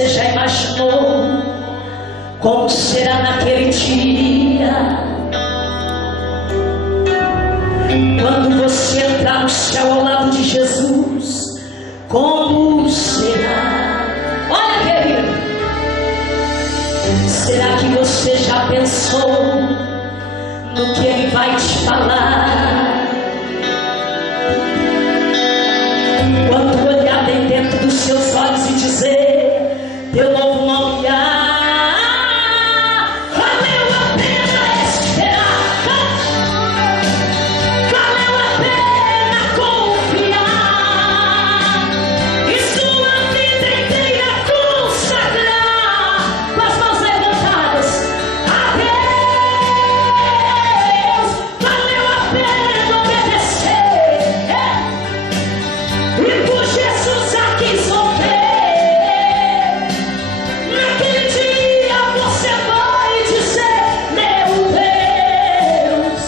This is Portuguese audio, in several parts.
você já imaginou como será naquele dia, quando você entrar no céu ao lado de Jesus? Como será? Olha, querido, será que você já pensou no que Ele vai te falar? Quando olhar bem dentro dos seus olhos e dizer: teu novo nome valeu a pena esperar, valeu a pena confiar e sua vida inteira consagrar, com as mãos levantadas a Deus. Valeu a pena obedecer e por Jesus aqui sofrer. Naquele dia você vai dizer: meu Deus,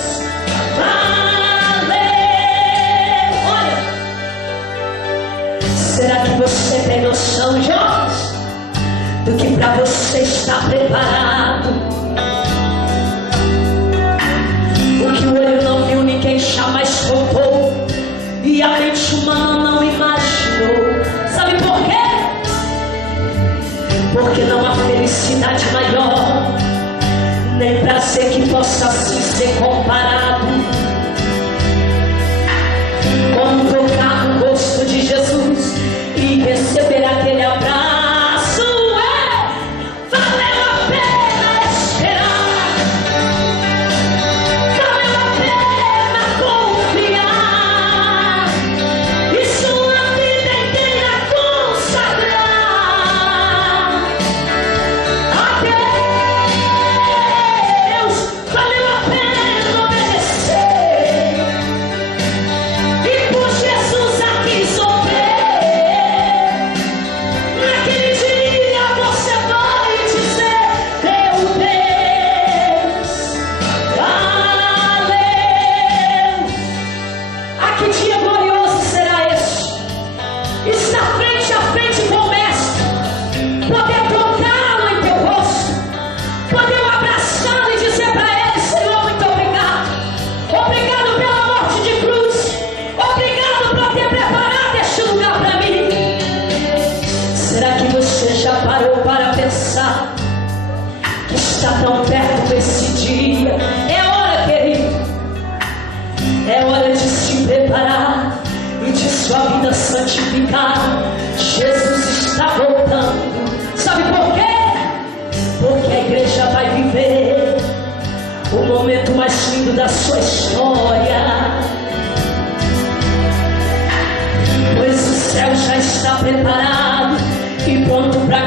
valeu. Olha, será que você tem noção, Jorge, do que pra você está preparado? O que o olho não viu, ninguém jamais contou, e a mente humana não imaginou. Sabe por quê? Porque não há felicidade maior, nem prazer que possa assim ser comparado, como tocar no rosto de Jesus e receber aquele abraço. Valeu a pena esperar, valeu a pena confiar e sua vida inteira consagrar a Deus. Valeu a pena obedecer e por Jesus aqui sofrer. Naquele dia você vai dizer: meu Deus, valeu. Ah, que dia glorioso será esse! Estar frente a frente com o Mestre, poder tocá-lo em teu rosto, poder abraçá-lo e dizer para ele: Senhor, muito obrigado. Obrigado pela morte de cruz. Obrigado por ter preparado este lugar para mim. Será que você já parou para pensar que está tão perto desse dia? É hora, querido, é hora de se preparar e de sua vida santificar. Jesus está voltando. Sabe por quê? Porque a igreja vai viver o momento mais lindo da sua história, pois o céu já está preparado e pronto para